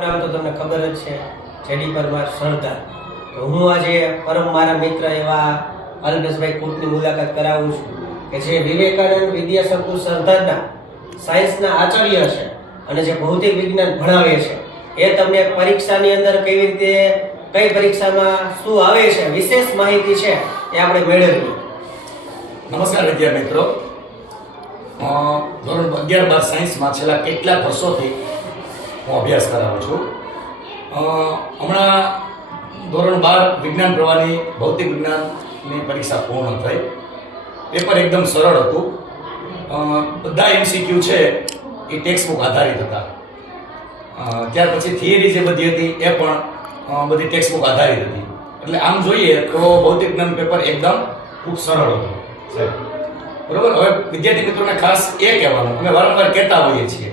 નામ તો તમને ખબર જ છે જેડી પરમાર સરદાર તો હું આજે પરમ મારા મિત્ર એવા અલ્પેશભાઈ કુટની મુલાકાત કરાવું છું કે જે વિવેકાનંદ વિદ્યાશંકુ સરદારના સાયન્સના આચાર્ય છે અને જે ભૌતિક વિજ્ઞાન ભણાવે છે. એ તમને પરીક્ષાની અંદર કેવી રીતે, કઈ પરીક્ષામાં શું આવે છે, વિશેષ માહિતી છે એ આપણે મેળવીએ. નમસ્કાર વિદ્યા મિત્રો. ધોરણ અગિયાર બાર સાયન્સમાં છેલ્લા કેટલાક વર્ષોથી હું અભ્યાસ કરાવું છું. હમણાં ધોરણ બાર વિજ્ઞાન પ્રવાહની ભૌતિક વિજ્ઞાનની પરીક્ષા પૂર્ણ થઈ. પેપર એકદમ સરળ હતું. બધા એમસીક્યુ છે એ ટેક્સ્ટ બુક આધારિત હતા. ત્યાર પછી થિયરી જે બધી હતી એ પણ બધી ટેક્સ્ટ બુક આધારિત હતી. એટલે આમ જોઈએ તો ભૌતિક જ્ઞાન પેપર એકદમ ખૂબ સરળ હતું. બરોબર? હવે વિદ્યાર્થી મિત્રોને ખાસ એ કહેવાનું, અમે વારંવાર કહેતા હોઈએ છીએ.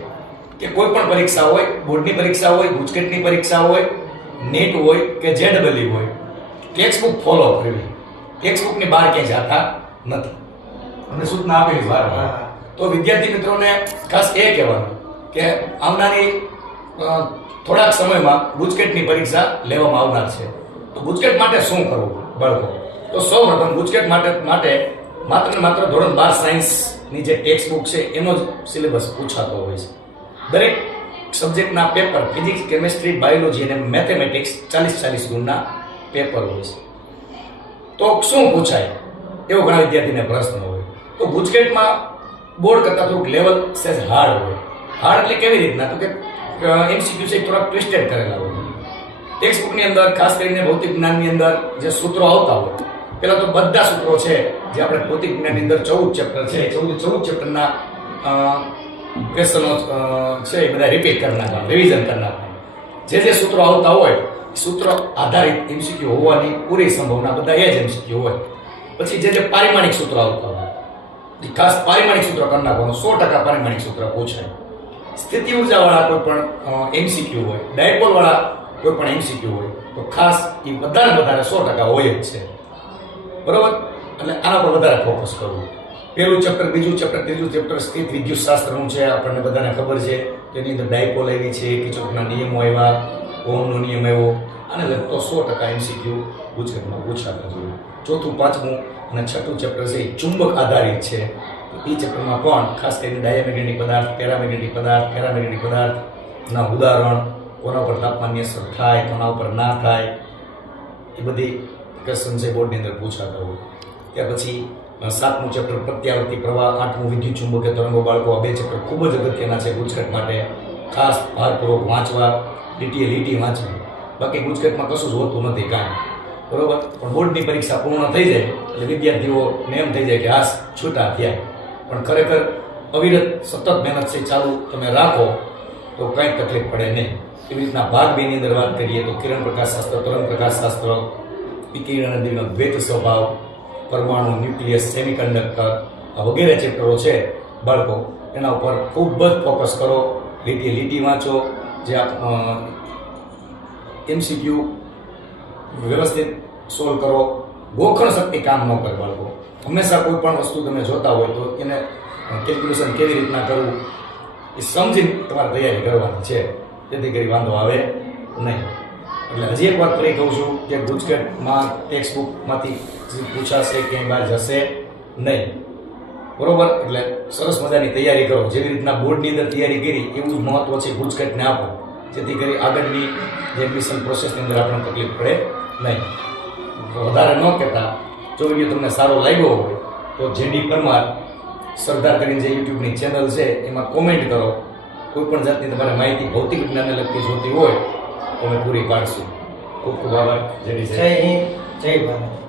કે કોઈ પણ પરીક્ષા હોય બોર્ડની પરીક્ષા હોય ગુજકેટની પરીક્ષા હોય નીટ હોય કે જેડબલી હોય ટેક્સ્ટબુક ફોલો કરવી. ટેક્સ્ટબુકની બહાર ક્યાંય જાતા નથી. અમને સૂચના આપેલી વારંવાર. હા. તો વિદ્યાર્થી મિત્રોને ખાસ એ કહેવાનું કે આવનારી થોડાક સમયમાં ગુજકેટની પરીક્ષા લેવામાં આવનાર છે. તો ગુજકેટ માટે શું કરવું બાળકો? તો સૌ પ્રથમ ગુજકેટ માટે માટે માત્ર ને માત્ર ધોરણ બાર સાયન્સની જે ટેક્સ્ટ બુક છે એનો જ સિલેબસ પૂછાતો હોય છે. દરેક સબ્જેક્ટના પેપર, ફિઝિક્સ, કેમેસ્ટ્રી, બાયોલોજી અને મેથેમેટિક્સ ચાલીસ ચાલીસ ગુણના પેપર હોય છે. તો શું પૂછાય? એવો ઘણા વિદ્યાર્થીને પ્રશ્ન હોય. તો ગુજકેટમાં બોર્ડ કરતાં થોડુંક લેવલ સેજ હાર્ડ હોય. હાર્ડ એટલે કેવી રીતના? તો કે એમસીક્યુ છે થોડાક ટ્વિસ્ટેડ કરેલા હોય. ટેક્સ્ટ બુકની અંદર, ખાસ કરીને ભૌતિક જ્ઞાનની અંદર જે સૂત્રો આવતા હોય પેલા તો બધા સૂત્રો છે જે આપણે ભૌતિક જ્ઞાનની અંદર ચૌદ ચેપ્ટર છે. ચૌદ ચૌદ ચેપ્ટરના ક્વેશ્ચનો છે એ બધા રિપીટ કરી નાખવા રિવિઝન કરી નાખવા જે જે સૂત્રો આવતા હોય સૂત્રો આધારિત એમસીક્યુ હોવાની પૂરી સંભાવના બધા એ જ એમસીક્યુ હોય. પછી જે જે પારિમાણિક સૂત્રો આવતા હોય, એ ખાસ પારિમાણિક સૂત્ર કરી નાખવાનું, સો ટકા પારિમાણિક સૂત્ર પૂછાય સ્થિતિ ઉર્જાવાળા કોઈ પણ એમસીક્યુ હોય ડાયપોલ વાળા કોઈ પણ એમસીક્યુ હોય, તો ખાસ એ બધાને વધારે સો ટકા હોય જ છે. બરોબર? એટલે આના પર વધારે ફોકસ કરવું. પહેલું ચેપ્ટર બીજું ચેપ્ટર ત્રીજું ચેપ્ટર સ્થિત વિદ્યુત શાસ્ત્રનું છે, આપણને બધાને ખબર છે. તેની અંદર ડાયપોલ આવી છે કિચોકના નિયમો આવ્યા ઓમનો નિયમ આવ્યો આને લગતો સો ટકા એમસીક્યુ ગુજરાતમાં પૂછાતા જોઈએ ચોથું, પાંચમું અને છઠ્ઠું ચેપ્ટર છે, એ ચુંબક આધારિત છે. એ ચેપ્ટરમાં પણ ખાસ કરીને ડાયામેગ્નેટિક પદાર્થ પેરામેગ્નેટિક પદાર્થ પેરામેગ્નેટિક પદાર્થના ઉદાહરણ, કોના ઉપર તાપમાનની અસર થાય, કોના ઉપર ના થાય, એ બધી ક્વેશ્ચન છે બોર્ડની અંદર પૂછાતા હોય ત્યાર પછી સાતમું ચેપ્ટર પ્રત્યાવર્તી પ્રવાહ, આઠમું વિદ્યુત ચુંબકીય તરંગો બાળકો, આ બે ચેપ્ટર ખૂબ જ અગત્યના છે ગુજરાત માટે. ખાસ ભારપૂર્વક વાંચવા લીટીએ લીટી વાંચવી. બાકી ગુજરાતમાં કશું જ હોતું નથી કાંઈ. બરોબર? પણ બોર્ડની પરીક્ષા પૂર્ણ થઈ જાય, એટલે વિદ્યાર્થીઓને એમ થઈ જાય કે હાસ, છૂટા થયા. પણ ખરેખર અવિરત સતત મહેનત છે ચાલુ તમે રાખો, તો કંઈ તકલીફ પડે નહીં. એવી રીતના ભાગ બેની અંદર વાત કરીએ તો કિરણ પ્રકાશ શાસ્ત્ર, તરંગ પ્રકાશ શાસ્ત્ર, વિકિરણ નદીનો દ્વૈત સ્વભાવ પરમાણુ ન્યુક્લિયસ સેમિકન્ડક્ટર વગેરે ચેપ્ટરો છે. બાળકો, એના ઉપર ખૂબ જ ફોકસ કરો. લીટી લીટી વાંચો. જે એમસીક્યુ વ્યવસ્થિત સોલ્વ કરો. ગોખણ શક્તિ કામ ન કરે બાળકો. હંમેશા કોઈ પણ વસ્તુ તમે જોતા હોય તો એને કેલ્ક્યુલેશન કેવી રીતના કરવું, એ સમજીને તમારે તૈયારી કરવાની છે. જેથી કરી વાંધો આવે નહીં. એટલે હજી એક વાત ફરી કહું છું કે ગુજકેટમાં ટેક્સ્ટ બુકમાંથી પૂછાશે કે બહાર જશે નહીં. બરોબર? એટલે સરસ મજાની તૈયારી કરો. જેવી રીતના બોર્ડની અંદર તૈયારી કરી, એવું જ મહત્વ છે ગુજકેટને આપો જેથી કરી આગળની એડમિશન પ્રોસેસની અંદર આપણને તકલીફ પડે નહીં. વધારે ન કહેતા. જો વીડિયો તમને સારો લાગ્યો હોય, તો જેડી પરમાર સરદાર કરીને જે યુટ્યુબની ચેનલ છે, એમાં કોમેન્ટ કરો. કોઈ પણ જાતની તમારે માહિતી ભૌતિક જ્ઞાનને લગતી જોતી હોય અમે પૂરી પાડશું. ખૂબ ખૂબ આભાર. જય હિન્દ. જય ભારત.